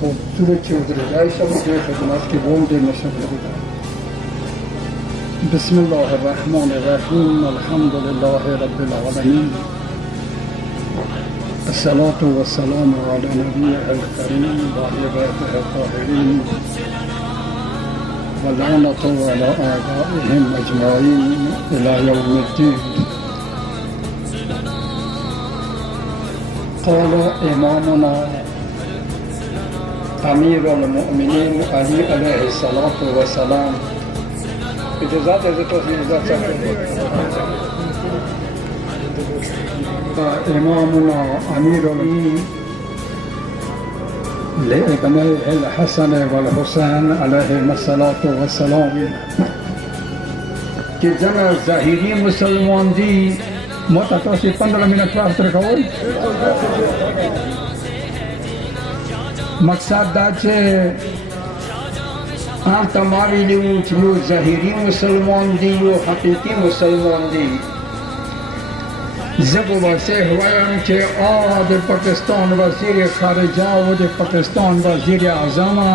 को सूरज चौधरी राय सब के खिदमत की बोल दे नशब बिस्मिल्लाहिर्रहमानिर्रहीम अल्हम्दुलिल्लाहि रब्बिल आलमीन अस्सलातु वस्सलामु अला नबिय्यिल करीम व इबादिहित ताहिरीन व लअनतु अला आबाइहिम अजमईन इला यौमिद्दीन। क़ाल इमामुना अमीरुल मुमिनीन अली अलैहिस्सलातु वस्सलाम। इजाज़त है तो इजाज़त इमामुना अमीरुल लिइब्नैहिल हसन वल हुसैन अलैहिस्सलातु वस्सलाम कि जन ज़ाहिरी मुसलमान दी मोटा से 15 मिनट वक्त रखो मकसद दाचे आम तमामी लियो ज़ाहिरी मुसलमान दी यो हकीकी मुसलमान दी जब वैसे हुआ कि आद पाकिस्तान वज़ीर खारिजा व पाकिस्तान वज़ीर आज़मा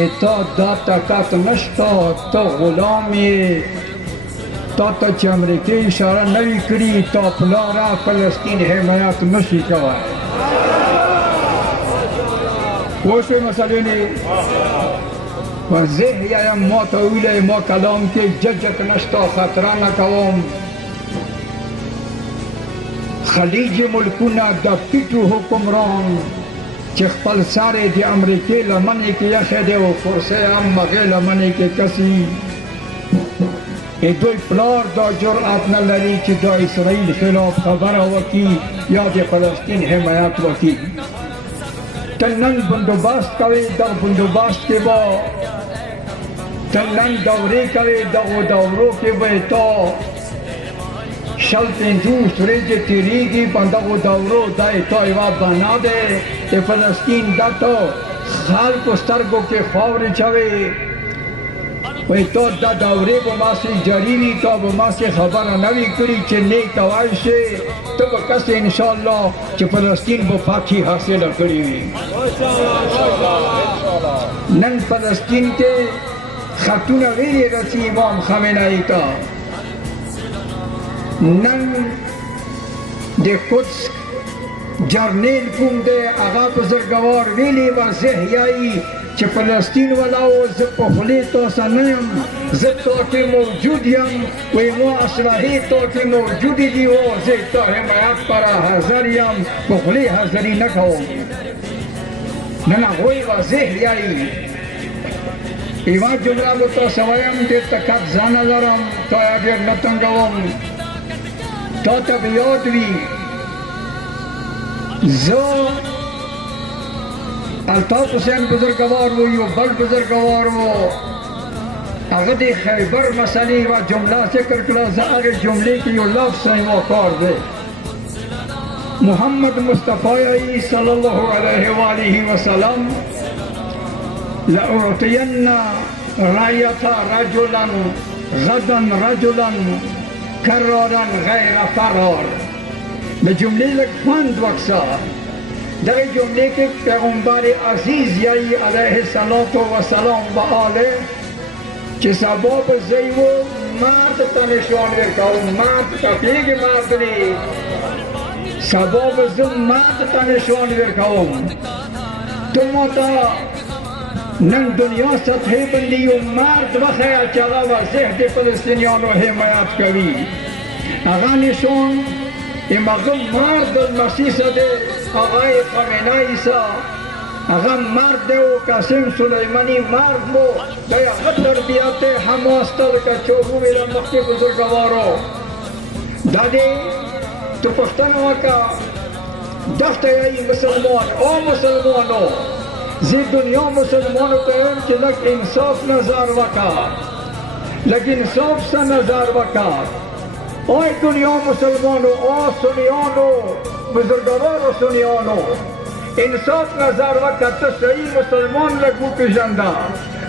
एता दाता कात नश्ता तो गुलामी ताता च अमरीकी इशारा नवी करी तो फलारा फलस्तीन हिमायत नशी कवा वो से मसले ने वज़ह या मौत उले मौ कलाम के जजक नश्ता खतरा न कवम खलीज मुल्कुना द पिटू हुक्मरान चखपल सारे दे अमरीकी लमने के यखदे वो फुरसे हम मगे लमने के कसी दो प्लार दा जुर्अत न लरी कि दा इसराइल खिलाफ खबर वकी या दे फलस्तीन हिमायत वकी तन्नन बंदोबस्त करे दा बंदोबस्त के बा तन्नन दौरे करे दा दौरों के बे तो शल्तें दूसरे जे तिरीगी बंदा को दौरो दाए तो इवा बना दे ये फलस्तीन दा तो खाल को सरगो के खौरे चवे वही तो दा दौरे बमासी जरीनी तो बमासी खबर नवी करी चन्ने कवाई से तो बकस इंशाअल्लाह कि फलस्तीन बफाकी हासिल करी नन फलस्तीन के खातून वेरी रसी इमाम खमेनाई का नन दे कुछ जर्नेल कुंदे आगा बुजुर्गवार वेली वज़ह याई कि फलस्तीन वालाओ जब पहले तो सनम जब तो के मौजूद यम वे मो असराही तो के मौजूद दी हो जे तो हिमायत पर हाजिर यम पहले हाजिरी न खाओ नना होई वज़ह याई इवा जुमला तो सवायम दे तकत जाना लरम तो अगर नतंगवम तो तबियत भी जो अल्ताफ हुसैन बुजुर्गवार वो यो बल बुजुर्गवार वो अगदी खैबर मसली व जुमला से करकला आगे जुमले की यो लफ्ज़ है वो कार दे मोहम्मद मुस्तफ़ा सल्लल्लाहु अलैहि वसल्लम लउतियन्ना रायता रजुलन गदन रजुलन कररन गैर फरार में जुमले लग फंद वक्सा दर जुमले के पैगम्बर अजीज याई अलैहिस्सलातु वस्सलाम बाले कि सबब ज़ैवो मात तनिशोन वेरकाउ मात तफीग मातनी सबब ज़ मात तनिशोन वेरकाउ तुम ता नन दुनिया सतह बंदियो मार्द वखया चला वज़ह दे फलस्तीनियानो हिमायत कवी आगा निशोन इमागम मार्द मसीह दे आगाए खमेनाई सा आगा मार्द दे वो कासिम सुलेमानी मार्द वो दया खतर बियाते हमास्तर का चोगु मेरा मक्के बुजुर्गवारो दादे तो पख्तनवा का दफ्ते आई मुसलमान ओ मुसलमानो जी दुनिया मुसलमानों को कि लग इंसाफ नजार वका लग इंसाफ सा नजार वका ओ दुनिया मुसलमानों ओ सुनियानो बुजुर्गवारो सुनियानो इंसाफ नजार वका तो सही मुसलमान लगू के जंदा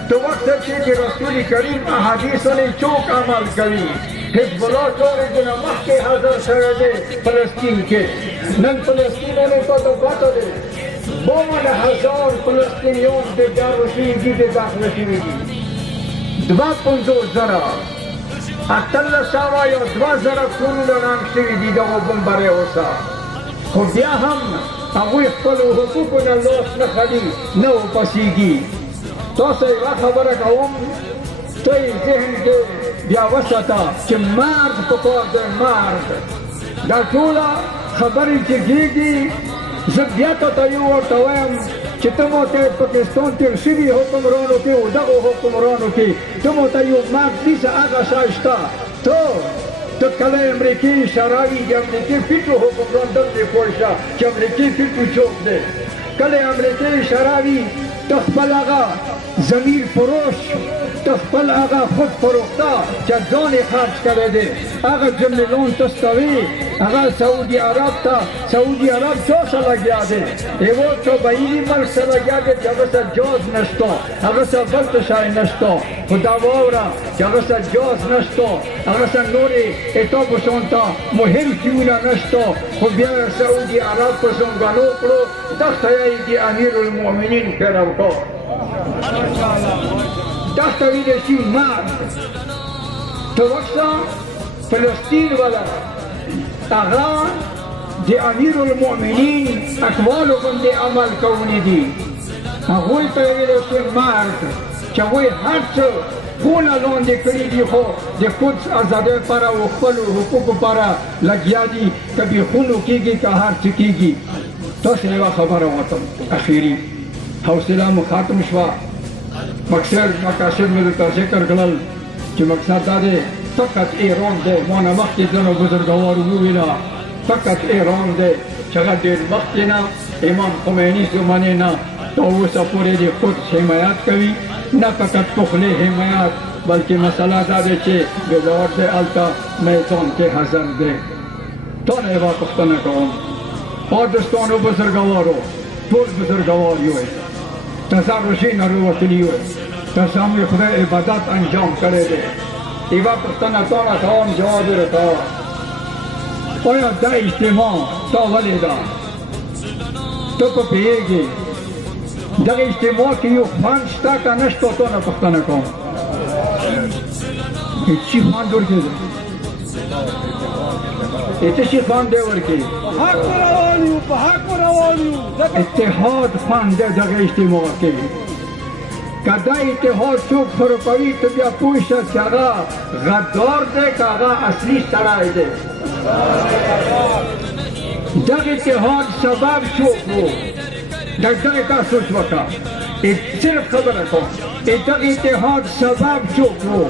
तो वक्त है कि रसूल करीम अहादीस ने चौक अमल करी हिज़्बुल्लाह को इतना मक्के हज़र शहर फलस्तीन के नन फलस्तीन ने तो बात दे 52,000 فلسطینیان به دروشیگی به داخل شویدی 52,000 اتلساوا یا 2,000 کورونه رنگ شویدی دغه بمبارۍ اوسه خو بیا هم هغوی خپلو حقوقو نه لاس نه خلي نه وپسېږي تاسو یوه خبره کوم ته یې ذهن کې بیا وساته چې مرد پکار دی مرد دا ټوله خبرې چې کېږي زه بیا ته یو ورته وایم چې ته مو ته پاکستان تېر شوي حکمرانو کې او دغو حکمرانو کې ته مو ته یو مرد نیسه هغه شی شته ته کله امریکې شراوي د امریکې فټو حکمران دلته پوه شه چې امریکې فټو څوک دی کله امریکې شراوي ته خپل هغه ضمیر فروش ته خپل هغه خود فروخته چې ځان یې خرج کړی دی هغه جنرالان ته ستوي هغه سعودي عرب ته سعودي عرب چا سره لګیا دی یوه طبیعي ملک سره لګیا دی چې هغه سره جاز نشته هغه سره بل څه شی نشته خو دا واوره چې هغه سره جاز نشته هغه سره نورې اتا په شان ته مهم شیونه نشته خو بیا سعودي عرب په زنګانو کړو دغه یې د امیرالمؤمنین پیروکار دغه ویلی شي مرد ته وکړه فلسطین والا هغه د امیرالمؤمنین اقوالو باندې عمل کولی دي هغوی ته ویلی شي مرد چې هغوی هر څه ټوله لاندې کړي دي خو د قدس ازادۍ لپاره او خپلو حقوقو لپاره لګیا دي که بیخونو کېږي که هر څه کېږي تاسو یوه خبره وتم اخري حوصله مو ختم شوه مقاصد مې درته ذکر کړل چې مقصد دا دی فقط ایران دی ما نه مخکې ځینو بزرګوارو وویله فقط ایران دی چې هغه ډېر مخکې نه امام خمیني زمانې نه تر اوسه پورې د قدس حمایت کوي نه فقط پخلې حمایت بلکې مسله دا دی چې ګزار دی هلته میدان کې حاضر دی تا نه یوه پوښتنه کوم پاکستانو بزرګوارو ټول بزرګوار یو تزرشی نه راوتلي یو تاسو هم خدای عبادت انجام کړی دی یوه پوښتنه تا نه کوم جواب یې راکوه آیا دا اجتماع تا ولې ده ته په پوهېږې دغه اجتماع کې یو خوند شته که نشته تا نه پوښتنه کوم هیڅ خوند ورکړي دی هیڅ خوند دی ورکړي اتحاد خوند دی دغه اجتماع کې که دا اتحاد څوک سره کوي ته بیا پوه شه چې هغه غدار دی که هغه اصلي سړی دی دغه اتحاد سبب څوک و دغه تا سوچ وکړه صرف خبره کوم دغه اتحاد سبب څوک و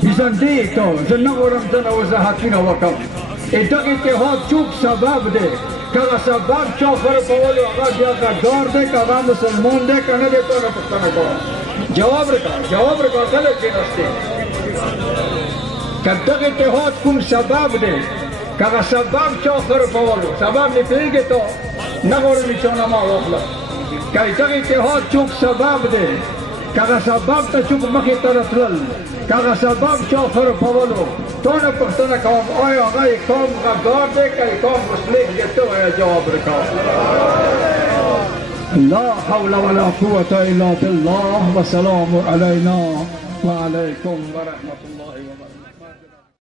پیژندې ته زه نه غواړم ځنه وضاحتونه وکړم دغه اتحاد څوک سبب دی که هغه سبب چا خرڅولو هغه بیا غدار دی که هغه مسلمان دی که نه دی تا نه پوښتنه کوم جواب راکړه کله کېناستې که دغه اتحاد کوم سبب دی که هغه سبب چا خرڅولو سبب مې پوهېږې ته نه غواړم چې چا نه ما واخله که دغه اتحاد څوک سبب دی که هغه سبب ته څوک مخې ته راتلل که هغه سبب چا خرڅولو تا نه پوښتنه کوم آیا هغه یې قوم غدار دی که یې قوم مصلح دی ته وایه جواب راکوه لا حول ولا قوة إلا بالله والسلام علينا وعليكم ورحمة الله وبركاته